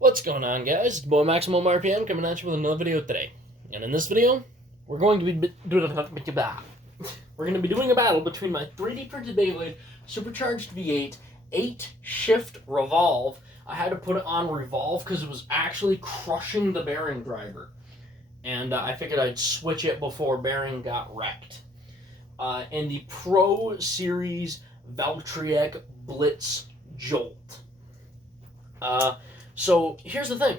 What's going on, guys? It's Boy Maximum RPM coming at you with another video today. And in this video, we're going to be doing a battle between my 3D printed Beyblade Supercharged V8 8-shift revolve. I had to put it on revolve because it was actually crushing the bearing driver. And I figured I'd switch it before bearing got wrecked. And the Pro Series valkarey Blitz Jolt. So here's the thing.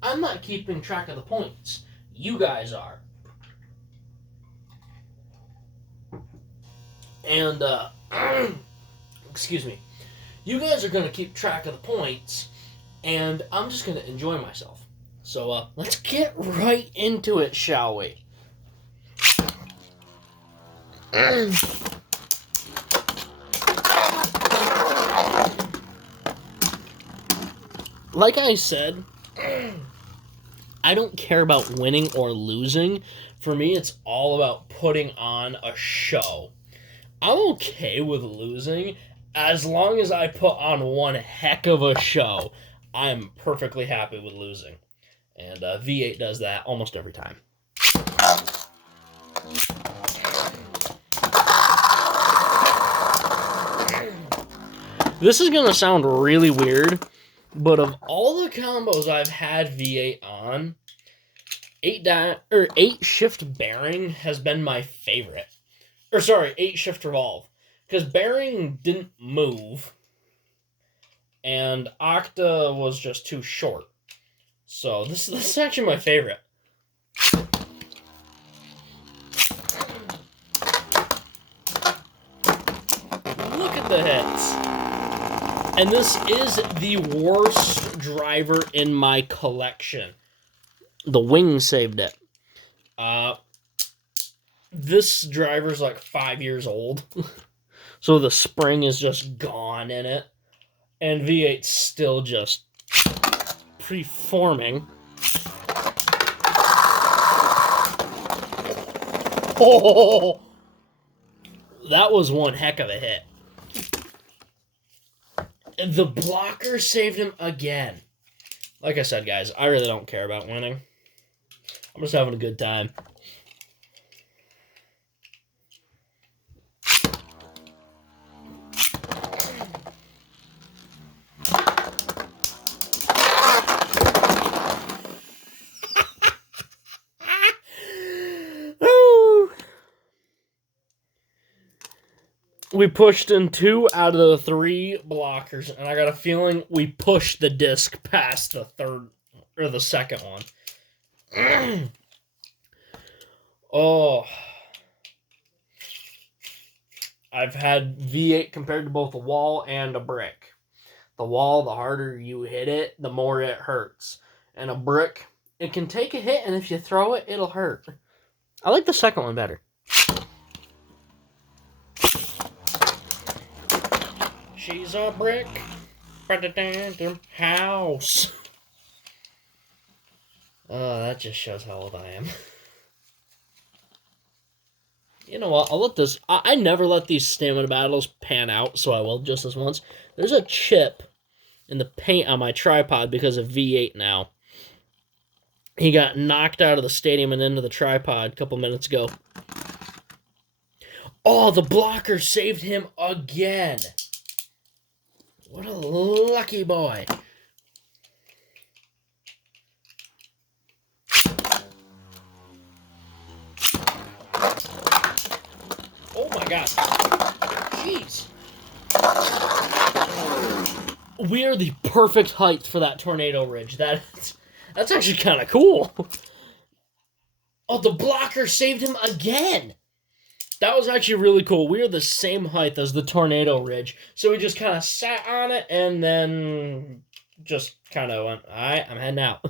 I'm not keeping track of the points. You guys are. And, excuse me. You guys are going to keep track of the points, and I'm just going to enjoy myself. So, let's get right into it, shall we? Like I said, I don't care about winning or losing. For me, it's all about putting on a show. I'm okay with losing as long as I put on one heck of a show. I'm perfectly happy with losing. And V8 does that almost every time. This is going to sound really weird, but of all the combos I've had V8 on, 8-shift bearing has been my favorite. 8-shift revolve. Because bearing didn't move, and Octa was just too short. So this is actually my favorite. Look at the hits. And this is the worst driver in my collection. The wing saved it. This driver's like 5 years old. So the spring is just gone in it. And V8's still just preforming. Oh! That was one heck of a hit. The blocker saved him again. Like I said, guys, I really don't care about winning. I'm just having a good time. We pushed in 2 out of the 3 blockers, and I got a feeling we pushed the disc past the second one. Oh. I've had V8 compared to both a wall and a brick. The wall, the harder you hit it, the more it hurts. And a brick, it can take a hit, and if you throw it, it'll hurt. I like the second one better. She's a brick. House. Oh, that just shows how old I am. You know what? I'll let this... I never let these stamina battles pan out, so I will just this once. There's a chip in the paint on my tripod because of V8 now. He got knocked out of the stadium and into the tripod a couple minutes ago. Oh, the blocker saved him again. What a lucky boy. Oh my gosh. Jeez. We are the perfect height for that tornado ridge. That's actually kind of cool. Oh, the blocker saved him again. That was actually really cool. We are the same height as the tornado ridge. So we just kind of sat on it and then just kind of went, all right, I'm heading out.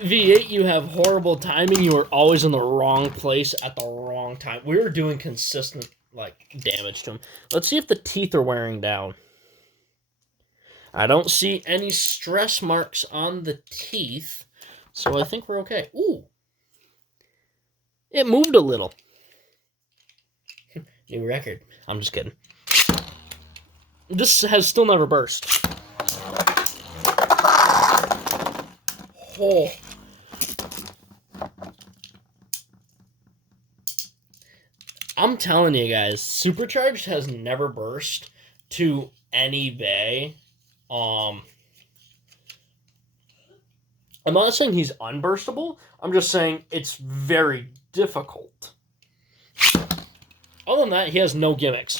V8, you have horrible timing. You are always in the wrong place at the wrong time. We were doing consistent, damage to him. Let's see if the teeth are wearing down. I don't see any stress marks on the teeth, so I think we're okay. Ooh. It moved a little. New record. I'm just kidding. This has still never burst. Oh. I'm telling you guys, Supercharged has never burst to any bay. I'm not saying he's unburstable. I'm just saying it's very difficult. Other than that, he has no gimmicks.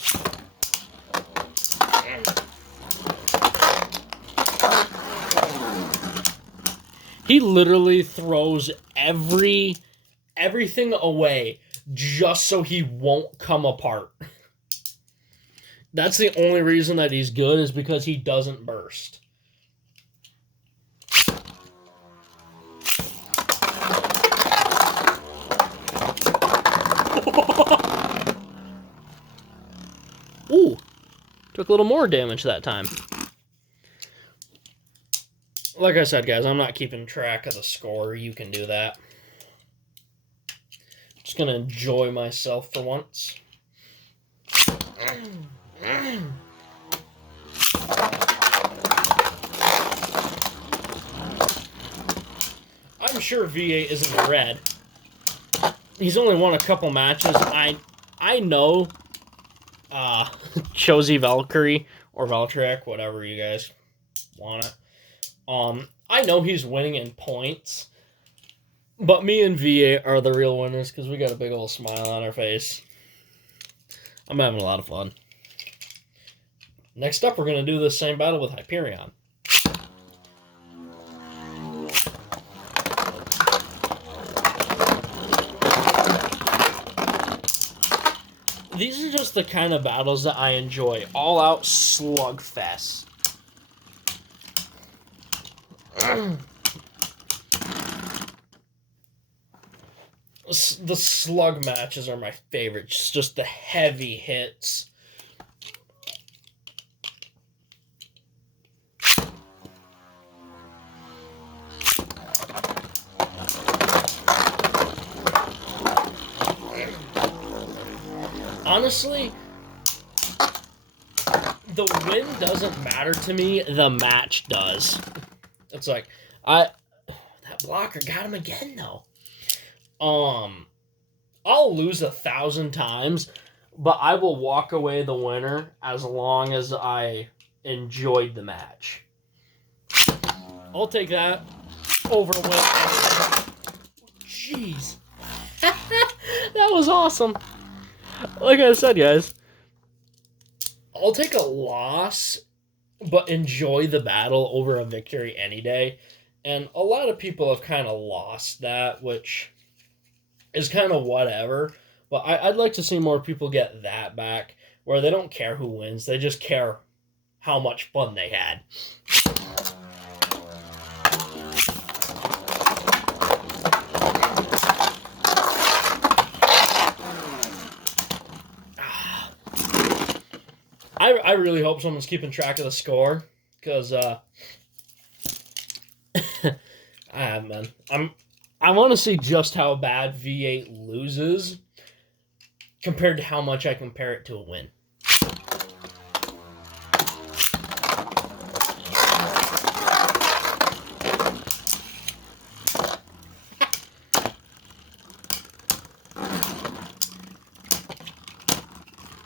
He literally throws everything away just so he won't come apart. That's the only reason that he's good, is because he doesn't burst. Ooh, took a little more damage that time. Like I said, guys, I'm not keeping track of the score. You can do that. Just gonna enjoy myself for once. I'm sure V8 isn't red. He's only won a couple matches. I know Josie Valkyrie or Valtrek, whatever you guys want it. I know he's winning in points, but me and V8 are the real winners because we got a big old smile on our face. I'm having a lot of fun. Next up, we're going to do this same battle with Hyperion. These are just the kind of battles that I enjoy. All-out slugfest. The slug matches are my favorite. Just the heavy hits. Honestly, the win doesn't matter to me. The match does. It's like, that blocker got him again, though. I'll lose 1,000 times, but I will walk away the winner as long as I enjoyed the match. I'll take that over a win. Jeez. That was awesome. Like I said, guys, I'll take a loss, but enjoy the battle over a victory any day. And a lot of people have kind of lost that, which is kind of whatever. But I'd like to see more people get that back, where they don't care who wins. They just care how much fun they had. I really hope someone's keeping track of the score, because I haven't been. I want to see just how bad V8 loses compared to how much I compare it to a win.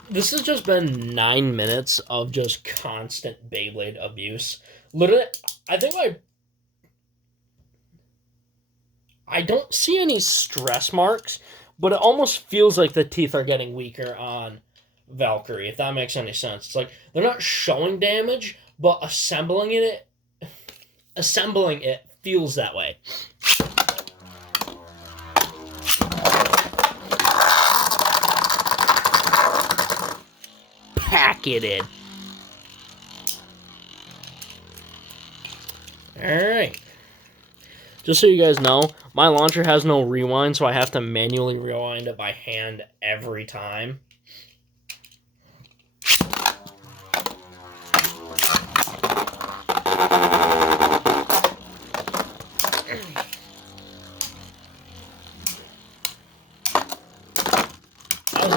This has just been 9 minutes of just constant Beyblade abuse. Literally, I think I don't see any stress marks, but it almost feels like the teeth are getting weaker on Valkyrie, if that makes any sense. It's like they're not showing damage, but assembling it feels that way. Pack it in. Alright. Just so you guys know, my launcher has no rewind, so I have to manually rewind it by hand every time.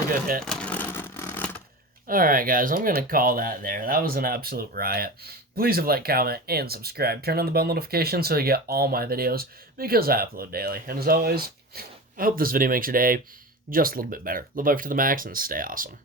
good hit. Alright, guys, I'm going to call that there. That was an absolute riot. Please like, comment, and subscribe. Turn on the bell notification so you get all my videos, because I upload daily. And as always, I hope this video makes your day just a little bit better. Live life to the max and stay awesome.